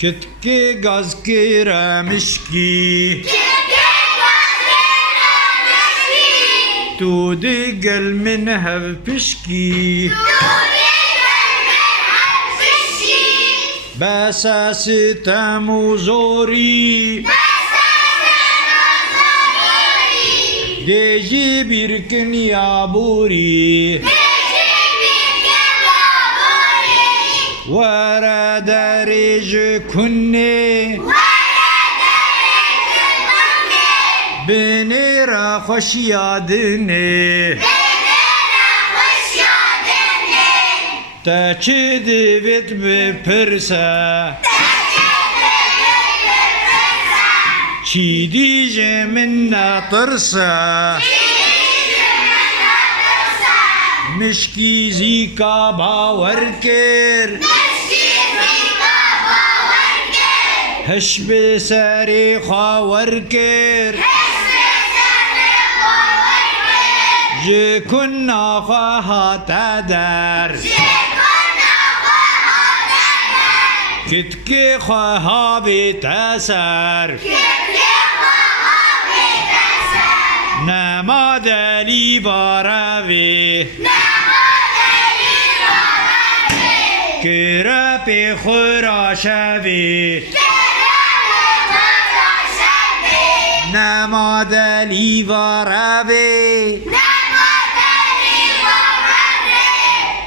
Kitke gaz kiremişki Tu digel min hev pişki Besası temu zori Deji birkin yaburi Vara derece kunni Beni ra hoş yadini Ta çidi bit bipirsa Çidi jeminna tırsa Mişki zika baverkir هشبي ساري خاوركر جي كنا خاها تدر كتكي خاها بتسر نما دلي باروي كرابي خراشوي نمادلی وارابی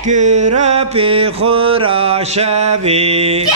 کرپ خوراشوی